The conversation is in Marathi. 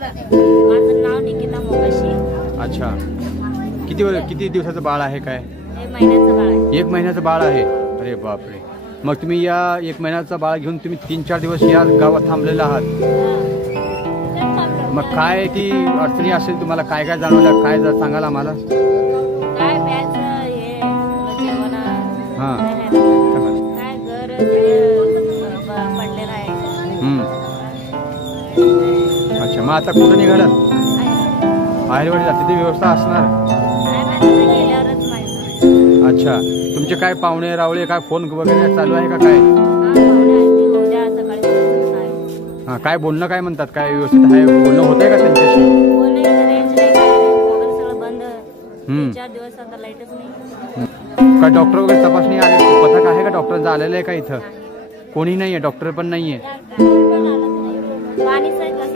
माझं नाव निकिता मोकाशी. अच्छा, किती दिवसाचं बाळ आहे? काय 1 महिन्याचं बाळ आहे. 1 महिन्याचं बाळ आहे. अरे बापरे. मग तुम्ही या 1 महिन्याचं बाळ घेऊन तुम्ही 3-4 दिवस या गावात थांबलेला आहात. मग काय ती अडचणी असेल तुम्हाला? काय काय जाणवलं? काय सांगाल आम्हाला? काय व्याज हे जेवण हां काय घर पडलेलं आहे. अच्छा, मग आता कुठं निघालात? बाहेरवाडीला तिथे व्यवस्था असणार? गेल्यावरच माहिती. अच्छा, तुमचे काय पाहुणे रावळे काय फोन वगैरे चालू आहे का? काय हां, काय बोलणं काय म्हणतात? काय व्यवस्थित आहे? बोलणं होत आहे का त्यांच्याशी? सगळं बंद. 4 दिवस आता लाईटच नाही. काय डॉक्टर वगैरे तपासणी आले? पथक आहे का डॉक्टरचं आलेलं आहे का इथं? कोणी नाहीये, डॉक्टर पण नाहीये. पाणी सगळं